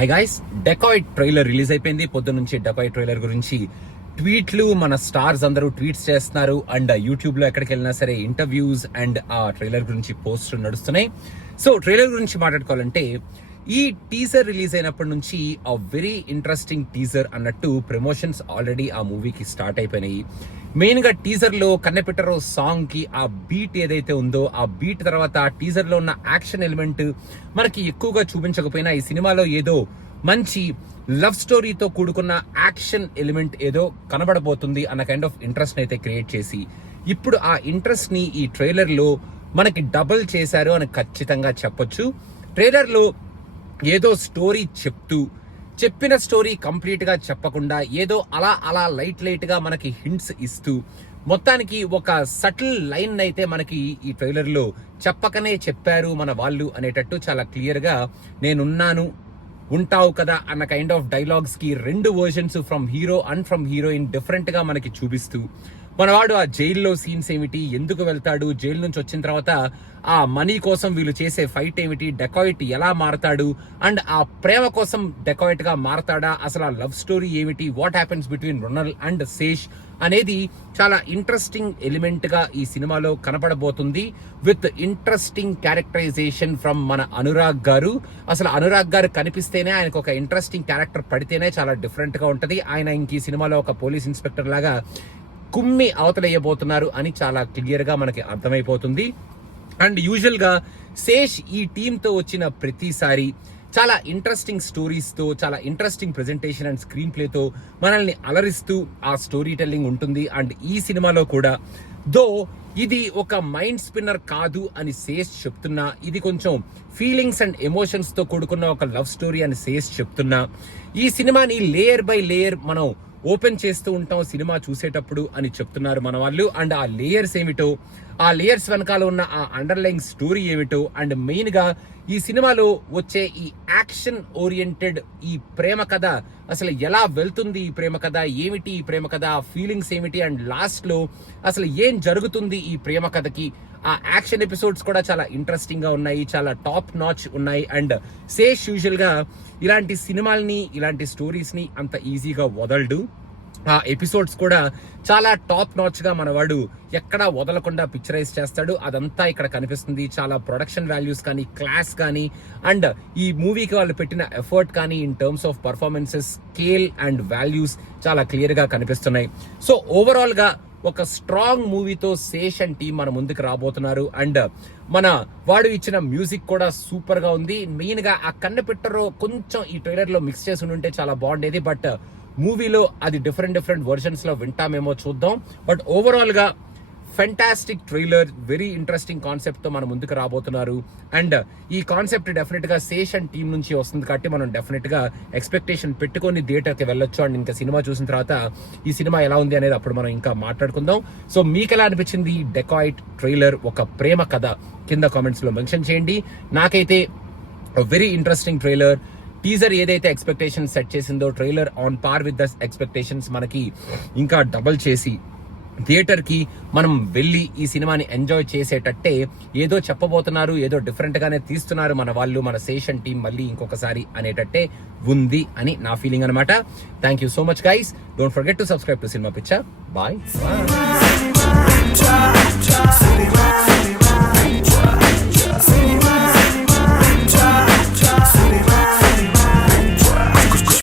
Hi guys, dacoit trailer release అయిపోయింది. పొద్దు నుంచి డెకాయిట్ ట్రైలర్ గురించి ట్వీట్లు మన స్టార్స్ అందరూ ట్వీట్స్ చేస్తున్నారు. అండ్ యూట్యూబ్ లో ఎక్కడికి వెళ్ళినా సరే ఇంటర్వ్యూస్ అండ్ ఆ ట్రైలర్ గురించి పోస్ట్ నడుస్తున్నాయి. సో ట్రైలర్ గురించి మాట్లాడుకోవాలంటే, ఈ టీజర్ రిలీజ్ అయినప్పటి నుంచి ఆ వెరీ ఇంట్రెస్టింగ్ టీజర్ అన్నట్టు ప్రమోషన్స్ ఆల్రెడీ ఆ మూవీకి స్టార్ట్ అయిపోయినాయి. మెయిన్ గా టీజర్ లో కన్నెపెట్టరో సాంగ్ కి ఆ బీట్ ఏదైతే ఉందో, ఆ బీట్ తర్వాత ఆ టీజర్ లో ఉన్న యాక్షన్ ఎలిమెంట్ మనకి ఎక్కువగా చూపించకపోయినా ఈ సినిమాలో ఏదో మంచి లవ్ స్టోరీతో కూడుకున్న యాక్షన్ ఎలిమెంట్ ఏదో కనబడబోతుంది అన్న కైండ్ ఆఫ్ ఇంట్రెస్ట్ అయితే క్రియేట్ చేసి, ఇప్పుడు ఆ ఇంట్రెస్ట్ ని ఈ ట్రైలర్ లో మనకి డబుల్ చేశారు అని ఖచ్చితంగా చెప్పొచ్చు. ట్రైలర్ లో ఏదో స్టోరీ చెప్పిన స్టోరీ కంప్లీట్ గా చెప్పకుండా ఏదో అలా లైట్ గా మనకి హింట్స్ ఇస్తూ, మొత్తానికి ఒక సటిల్ లైన్ అయితే మనకి ఈ ట్రైలర్ లో చెప్పకనే చెప్పారు మన వాళ్ళు అనేటట్టు చాలా క్లియర్ గా నేనున్నాను, ఉంటావు కదా అన్న కైండ్ ఆఫ్ డైలాగ్స్ కి రెండు versions from hero and from heroine different గా మనకి చూపిస్తూ, మనవాడు ఆ జైల్లో సీన్స్ ఏమిటి, ఎందుకు వెళ్తాడు, జైలు నుంచి వచ్చిన తర్వాత ఆ మనీ కోసం వీళ్ళు చేసే ఫైట్ ఏమిటి, డెకాయిట్ ఎలా మారతాడు, అండ్ ఆ ప్రేమ కోసం డెకాయిట్ గా మారతాడా, అసలు ఆ లవ్ స్టోరీ ఏమిటి, what happens between Ronal and Sesh అనేది చాలా ఇంట్రెస్టింగ్ ఎలిమెంట్ గా ఈ సినిమాలో కనపడబోతుంది. విత్ ఇంట్రెస్టింగ్ క్యారెక్టరైజేషన్ ఫ్రమ్ మన అనురాగ్ గారు. అసలు అనురాగ్ గారు కనిపిస్తేనే, ఆయనకు ఒక ఇంట్రెస్టింగ్ క్యారెక్టర్ పడితేనే చాలా డిఫరెంట్ గా ఉంటది. ఆయన ఇంక ఈ సినిమాలో ఒక పోలీస్ ఇన్స్పెక్టర్ లాగా కుమ్మి అవతలయ్యబోతున్నారు అని చాలా క్లియర్ గా మనకి అర్థమైపోతుంది. అండ్ యూజువల్ గా శేష్ ఈ టీమ్ తో వచ్చిన ప్రతిసారి చాలా ఇంట్రెస్టింగ్ స్టోరీస్ తో, చాలా interesting presentation and screen play తో మనల్ని అలరిస్తూ ఆ స్టోరీ టెల్లింగ్ ఉంటుంది. అండ్ ఈ సినిమాలో కూడా దో ఇది ఒక మైండ్ స్పిన్నర్ కాదు అని శేష్ చెప్తున్నా, ఇది కొంచెం ఫీలింగ్స్ అండ్ ఎమోషన్స్ తో కూడుకున్న ఒక లవ్ స్టోరీ అని శేష్ చెప్తున్నా, ఈ సినిమాని లేయర్ బై లేయర్ మనం ఓపెన్ చేస్తూ ఉంటాం సినిమా చూసేటప్పుడు అని చెప్తున్నారు మన వాళ్ళు. అండ్ ఆ లేయర్స్ ఏమిటో, ఆ లేయర్స్ వెనకాల ఉన్న ఆ అండర్లైన్ స్టోరీ ఏమిటో, అండ్ మెయిన్ గా ఈ సినిమాలో వచ్చే ఈ యాక్షన్ ఓరియంటెడ్ ఈ ప్రేమ కథ అసలు ఎలా వెళ్తుంది, ఈ ప్రేమ కథ ఏమిటి, ఈ ప్రేమ కథ ఫీలింగ్స్ ఏమిటి, అండ్ లాస్ట్ లో అసలు ఏం జరుగుతుంది ఈ ప్రేమ కథకి. ఆ యాక్షన్ ఎపిసోడ్స్ కూడా చాలా ఇంట్రెస్టింగ్ గా ఉన్నాయి, చాలా టాప్ నాచ్ ఉన్నాయి. అండ్ శేష్ యూజువల్ గా ఇలాంటి సినిమాల్ని, ఇలాంటి స్టోరీస్ ని అంత ఈజీగా వదలడు. ఆ ఎపిసోడ్స్ కూడా చాలా టాప్ నాచ్ గా మనవాడు ఎక్కడా వదలకుండా పిక్చరైజ్ చేస్తాడు. అదంతా ఇక్కడ కనిపిస్తుంది. చాలా ప్రొడక్షన్ వాల్యూస్ కానీ, క్లాస్ కానీ, అండ్ ఈ మూవీకి వాళ్ళు పెట్టిన ఎఫర్ట్ కానీ, in terms of performances, scale and values చాలా క్లియర్ గా కనిపిస్తున్నాయి. సో ఓవరాల్ గా ఒక స్ట్రాంగ్ మూవీతో శేష్ అండ్ టీం మన ముందుకు రాబోతున్నారు. అండ్ మన వాడు ఇచ్చిన మ్యూజిక్ కూడా సూపర్ గా ఉంది. మెయిన్ గా ఆ కన్నెపెట్టరో కొంచెం ఈ ట్రైలర్ లో మిక్స్ చేసి ఉంటే చాలా బాగుండేది. బట్ మూవీలో అది డిఫరెంట్ వర్షన్స్ లో వింటామేమో చూద్దాం. బట్ ఓవరాల్ గా fantastic trailer, very interesting concept తో మన ముందుకు రాబోతున్నారు. అండ్ ఈ కాన్సెప్ట్ డెఫినెట్ గా శేష్ అండ్ టీం నుంచి వస్తుంది కాబట్టి మనం డెఫినెట్ గా ఎక్స్పెక్టేషన్ పెట్టుకొని థియేటర్ కి వెళ్ళొచ్చు. అండ్ ఇంకా సినిమా చూసిన తర్వాత ఈ సినిమా ఎలా ఉంది అనేది అప్పుడు మనం ఇంకా మాట్లాడుకుందాం. సో మీకు ఎలా అనిపించింది డెకాయిట్ ట్రైలర్, ఒక ప్రేమ కథ, కింద కామెంట్స్ లో మెన్షన్ చేయండి. నాకైతే వెరీ ఇంట్రెస్టింగ్ ట్రైలర్. టీజర్ ఏదైతే ఎక్స్పెక్టేషన్ సెట్ చేసిందో, trailer on par with the expectations మనకి ఇంకా డబల్ చేసి థియేటర్ కి మనం వెళ్ళి ఈ సినిమాని ఎంజాయ్ చేసేటట్టే ఏదో చెప్పబోతున్నారు, ఏదో డిఫరెంట్ గానే తీస్తున్నారు మన వాళ్ళు, మన శేషన్ టీం మళ్ళీ ఇంకొకసారి అనేటట్టే ఉంది అని నా ఫీలింగ్ అనమాట. Thank you so much guys. Don't forget to subscribe to cinema picture. Bye.